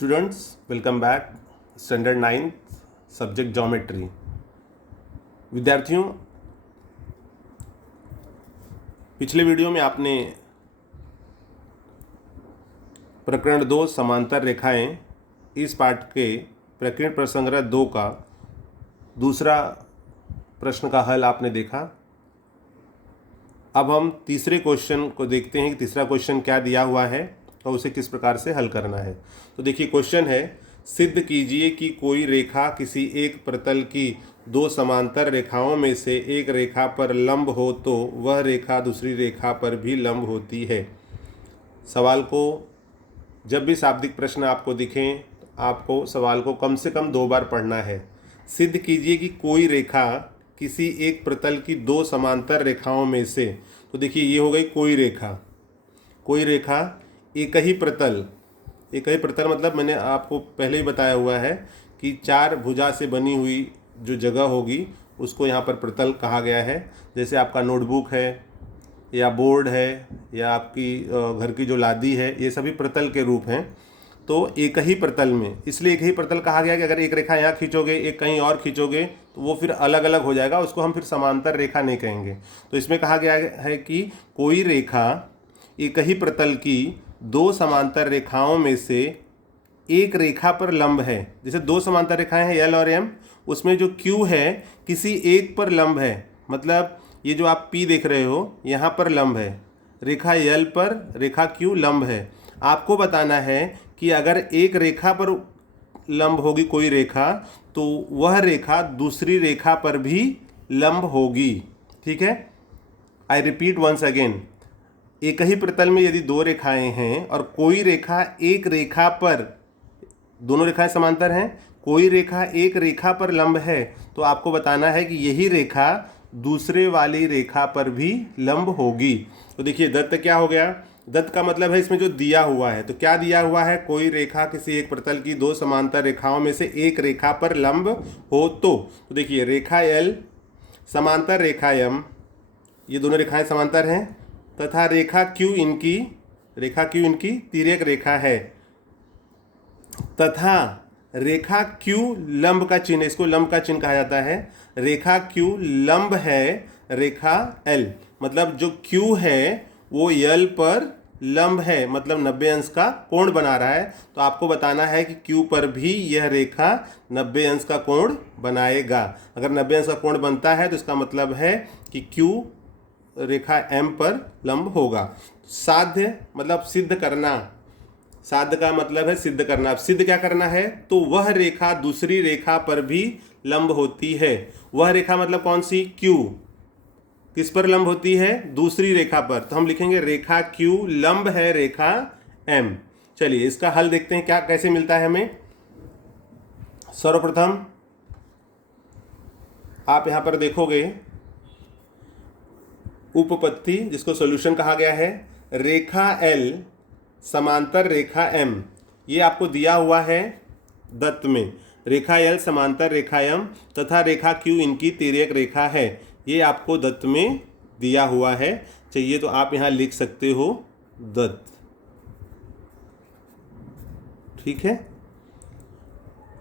Students, welcome back. Standard 9th subject geometry. विद्यार्थियों, पिछले video में आपने प्रकरण 2 समांतर रेखाएं इस पाठ के प्रकीर्ण प्रसंग्रह 2 का दूसरा प्रश्न का हल आपने देखा। अब हम तीसरे क्वेश्चन को देखते हैं कि तीसरा क्वेश्चन क्या दिया हुआ है और उसे किस प्रकार से हल करना है। तो देखिए, क्वेश्चन है, सिद्ध कीजिए कि कोई रेखा किसी एक प्रतल की दो समांतर रेखाओं में से एक रेखा पर लंब हो तो वह रेखा दूसरी रेखा पर भी लंब होती है। सवाल को जब भी शाब्दिक प्रश्न आपको दिखें तो आपको सवाल को कम से कम 2 बार पढ़ना है। सिद्ध कीजिए कि कोई रेखा किसी एक प्रतल की दो समांतर रेखाओं में से, तो देखिए ये हो गई कोई रेखा। कोई रेखा एक ही प्रतल मतलब मैंने आपको पहले ही बताया हुआ है कि 4 भुजा से बनी हुई जो जगह होगी उसको यहाँ पर प्रतल कहा गया है। जैसे आपका नोटबुक है या बोर्ड है या आपकी घर की जो लादी है, ये सभी प्रतल के रूप हैं। तो एक ही प्रतल में, इसलिए एक ही प्रतल कहा गया कि अगर एक रेखा यहाँ खींचोगे, एक कहीं और खींचोगे तो वो फिर अलग अलग हो जाएगा, उसको हम फिर समांतर रेखा नहीं कहेंगे। तो इसमें कहा गया है कि कोई रेखा एक ही प्रतल की दो समांतर रेखाओं में से एक रेखा पर लंब है। जैसे दो समांतर रेखाएं हैं L और M, उसमें जो Q है किसी एक पर लंब है। मतलब ये जो आप P देख रहे हो यहाँ पर लंब है, रेखा L पर रेखा Q लंब है। आपको बताना है कि अगर एक रेखा पर लंब होगी कोई रेखा तो वह रेखा दूसरी रेखा पर भी लंब होगी। ठीक है, आई रिपीट वंस अगेन। एक ही प्रतल में यदि दो रेखाएं हैं और कोई रेखा एक रेखा पर, दोनों रेखाएं समांतर हैं, कोई रेखा एक रेखा पर लंब है, तो आपको बताना है कि यही रेखा दूसरे वाली रेखा पर भी लंब होगी। तो देखिए, दत्त क्या हो गया? दत्त का मतलब है इसमें जो दिया हुआ है। तो क्या दिया हुआ है? कोई रेखा किसी एक प्रतल की दो समांतर रेखाओं में से एक रेखा पर लंब हो तो देखिए, रेखा L समांतर रेखा M, ये दोनों रेखाएं समांतर हैं, तथा रेखा Q इनकी तिर्यक रेखा है, तथा रेखा Q लंब का चिन्ह, इसको लंब का चिन्ह कहा जाता है। रेखा Q लंब है रेखा L, मतलब जो Q है वो L पर लंब है, मतलब 90 अंश का कोण बना रहा है। तो आपको बताना है कि Q पर भी यह रेखा 90 अंश का कोण बनाएगा। अगर 90 अंश का कोण बनता है तो इसका मतलब है कि Q रेखा M पर लंब होगा। साध्य मतलब सिद्ध करना, साध्य का मतलब है सिद्ध करना। अब सिद्ध क्या करना है? तो वह रेखा दूसरी रेखा पर भी लंब होती है। वह रेखा मतलब कौन सी? Q किस पर लंब होती है? दूसरी रेखा पर। तो हम लिखेंगे रेखा Q लंब है रेखा M। चलिए इसका हल देखते हैं, क्या कैसे मिलता है हमें। सर्वप्रथम आप यहां पर देखोगे उपपत्ति, जिसको सॉल्यूशन कहा गया है, रेखा L समांतर रेखा M, ये आपको दिया हुआ है दत्त में। रेखा L समांतर रेखा M तथा रेखा Q इनकी तिर्यक रेखा है, ये आपको दत्त में दिया हुआ है। चाहिए तो आप यहाँ लिख सकते हो दत्त। ठीक है,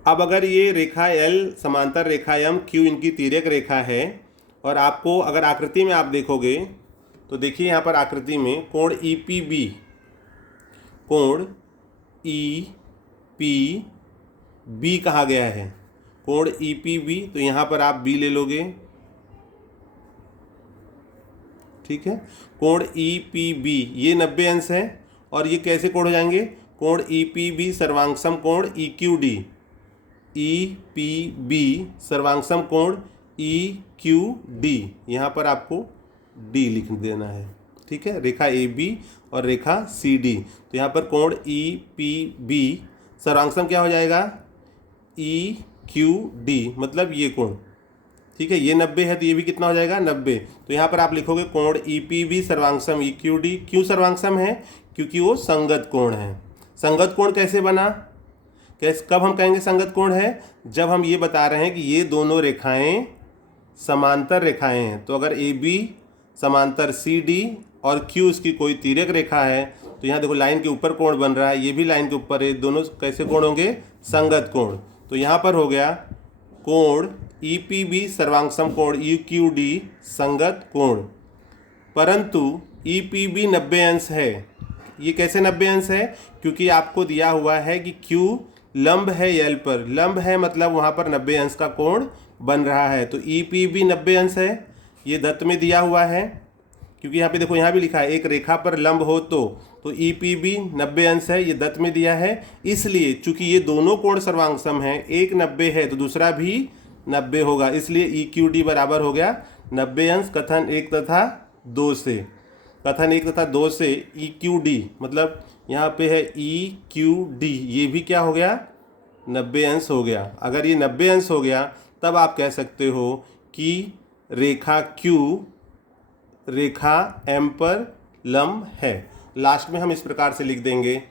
अब अगर ये रेखा L समांतर रेखा M, Q इनकी तिर्यक रेखा है, और आपको अगर आकृति में आप देखोगे तो देखिए यहाँ पर आकृति में कोण EPB, कोण EPB कहा गया है, कोण EPB। तो यहाँ पर आप B ले लोगे। ठीक है, कोण EPB ये 90 अंश है, और ये कैसे कोण हो जाएंगे? कोण EPB सर्वांगसम कोण EQD, EPB सर्वांगसम कोण EQD, यहाँ पर आपको D लिख देना है। ठीक है, रेखा AB और रेखा CD। तो यहाँ पर कोण EPB सर्वांगसम क्या हो जाएगा? EQD, मतलब ये कोण। ठीक है, ये 90 है तो ये भी कितना हो जाएगा? 90। तो यहाँ पर आप लिखोगे कोण EPB सर्वांगसम EQD। क्यों सर्वांगसम है? क्योंकि वो संगत कोण है। संगत कोण कैसे बना? कब हम कहेंगे संगत कोण है? जब हम ये बता रहे हैं कि ये दोनों रेखाएं समांतर रेखाएं हैं। तो अगर AB समांतर CD और Q इसकी कोई तिर्यक रेखा है तो यहाँ देखो लाइन के ऊपर कोण बन रहा है, ये भी लाइन के ऊपर है, दोनों कैसे कोण होंगे? संगत कोण। तो यहाँ पर हो गया कोण EPB सर्वांग कोण EQD संगत कोण, परंतु EPB 90 अंश है। ये कैसे 90 अंश है? क्योंकि आपको दिया हुआ है कि Q लंब है L पर, लंब है मतलब वहाँ पर 90 अंश का कोण बन रहा है। तो EPB 90 अंश है, ये दत्त में दिया हुआ है। क्योंकि यहाँ पे देखो, यहाँ भी लिखा है एक रेखा पर लंब हो तो EPB 90 अंश है, ये दत्त में दिया है। इसलिए चूंकि ये दोनों कोण सर्वांग हैं, एक 90 है तो दूसरा भी 90 होगा, इसलिए EQD बराबर हो गया 90 अंश कथन 1 तथा 2 से। कथन 1 तथा 2 से EQD मतलब यहाँ पे है EQD, ये भी क्या हो गया? 90 अंश हो गया। अगर ये 90 अंश हो गया तब आप कह सकते हो कि रेखा Q रेखा M पर लंब है। लास्ट में हम इस प्रकार से लिख देंगे,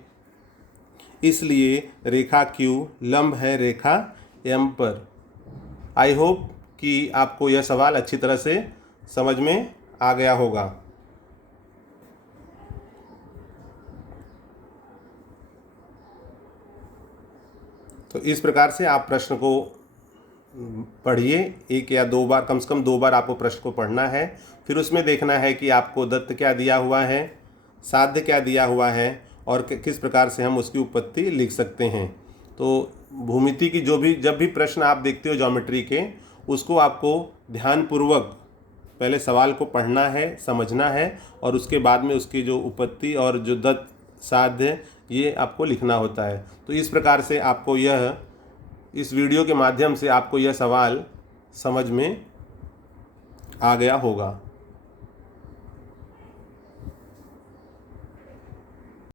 इसलिए रेखा Q लंब है रेखा M पर। आई होप कि आपको यह सवाल अच्छी तरह से समझ में आ गया होगा। तो इस प्रकार से आप प्रश्न को पढ़िए, एक या दो बार, कम से कम 2 बार आपको प्रश्न को पढ़ना है। फिर उसमें देखना है कि आपको दत्त क्या दिया हुआ है, साध्य क्या दिया हुआ है और किस प्रकार से हम उसकी उत्पत्ति लिख सकते हैं। तो भूमिति की जब भी प्रश्न आप देखते हो ज्योमेट्री के, उसको आपको ध्यानपूर्वक पहले सवाल को पढ़ना है, समझना है, और उसके बाद में उसकी जो उत्पत्ति और जो दत्त साध्य ये आपको लिखना होता है। तो इस प्रकार से आपको इस वीडियो के माध्यम से आपको यह सवाल समझ में आ गया होगा।